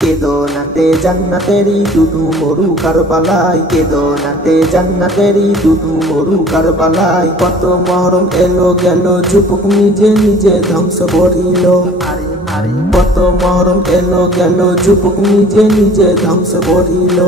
কেদো নাতে জান্নাতেরি দুধু মরু কারবালায়, কেদো নাতে জান্নাতেরি দুধু মরু কারবালায়। কত মহরম এলো গেল, যুবক নিজে নিজে ধ্বংস করিল। কত মহরম এলো গেল, যুবক নিজে নিজে ধ্বংস করিল।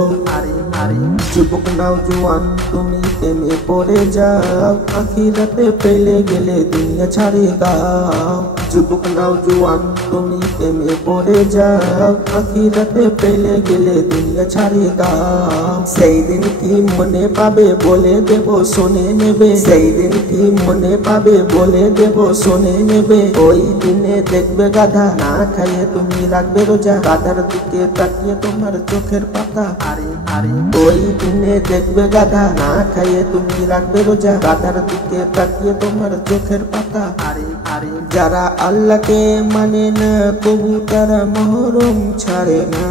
যুবক নওজোয়ান তুমি প্রেমে পড়ে যাও, আখিরাতে পেলে গেলে দুনিয়া ছাড়ে দাও। যুবক নওজোয়ান তুমি প্রেমে পড়ে যাও, আখিরাতে পেলে গেলে দুনিয়া ছাড়ে দাও। সেই দিন কি মনে পাবে বলে দেব শুনে নেবে, সেই দিন কি মনে পাবে বলে দেব শুনে নেবে। ওই দিনে দেখবে গাধা না খাইয়ে তুমি রাখবে রোজা, গাধার দিকে তাকিয়ে তোমার চোখের পাতা। ওই দিনে দেখবে গাধা না খাইয়ে তুমি রাখবে রোজা, গাধার দিকে তাকিয়ে তোমার চোখের পাতা। যারা আল্লাহকে মানে না তবু তারা মহরম ছাড়ে না,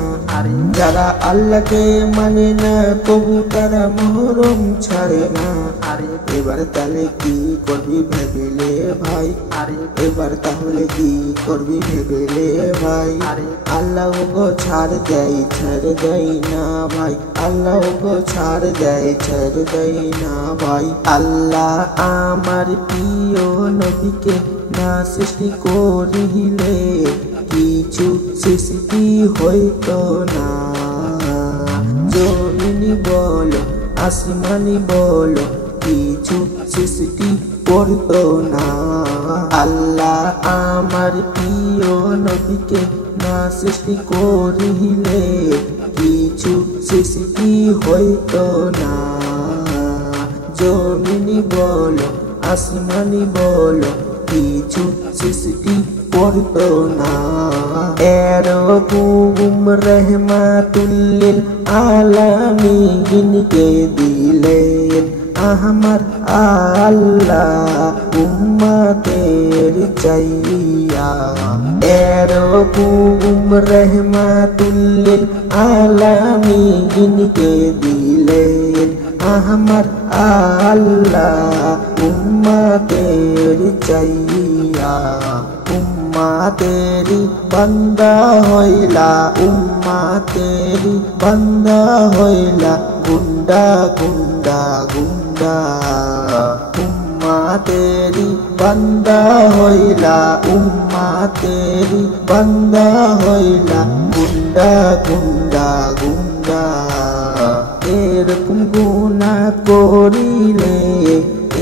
যারা আল্লাহকে মানে না তবু তারা মহরম ছাড়ে না। এবার তাহলে কি করবি ভেবেলে ভাই, এবার তাহলে কি করবি ভেবেলে ভাই। আল্লাহ গো ছাড় দেয় না ভাই, আল্লাহ গো ছাড় দেয় না ভাই। আল্লাহ আমার প্রিয় নবীকে না সৃষ্টি করিলে কিছু সৃষ্টি হইতো না। জমিনি বলো আসমানি বলো কিছু সৃষ্টি করতো না। আল্লাহ আমার প্রিয় নবীকে না সৃষ্টি করিলে কিছু সৃষ্টি হইতো না। জমিনি বলো আসমানি বলো কিছু সৃষ্টি করতো না। এরকম রহমাতুল্লিল আলামিনকে দিলেন আমার আল্লাহ উম্মতের চাইয়া। এরকম রহমাতুল্লিল আলামিনকে দিলেন আমার আল্লাহ উম্মতের চাইয়া। উম্মতেরি বান্দা হইলা, উম্মতেরি বান্দা হইলা, গুন্ডা গুন্ডা গুন্ডা। উম্মতেরি বান্দা হইলা, উম্মতেরি বান্দা হইলা, গুন্ডা গুন্ডা গুন্ডা। এরকম গুনাহ করিলে,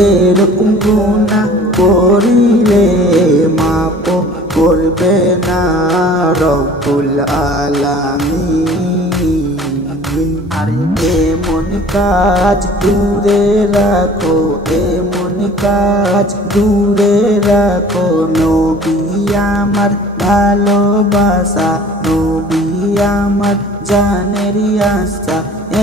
এরকম গুনাহ করিলে মাফ করবে না রব্বুল আলামিন। এমন কাজ দূরে রাখো, এমন কাজ দূরে রাখো। নবী আমার ভালোবাসা, নবী আমার জানের আশা।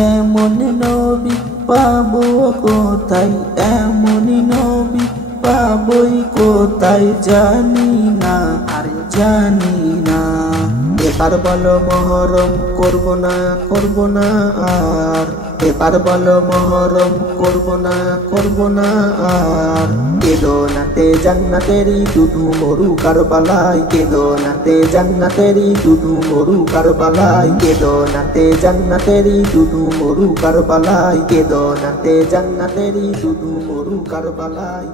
এমন নবী পাবো কোথায়, এমন নবী পাবই কোথায় জানি না, জানি না। এবার বলো মহরম করবো না আর, এবার বলো মহরম করবো না আর। কেদো নাতে জান্নাতেরি দুধু মরু কারবালায়, কেদো নাতে জান্নাতেরি দুধু মরু কারবালায়, কেদো নাতে জান্নাতেরি দুধু মরু কারবালায়, কেদো নাতে জান্নাতেরি দুধু মরু কারবালায়।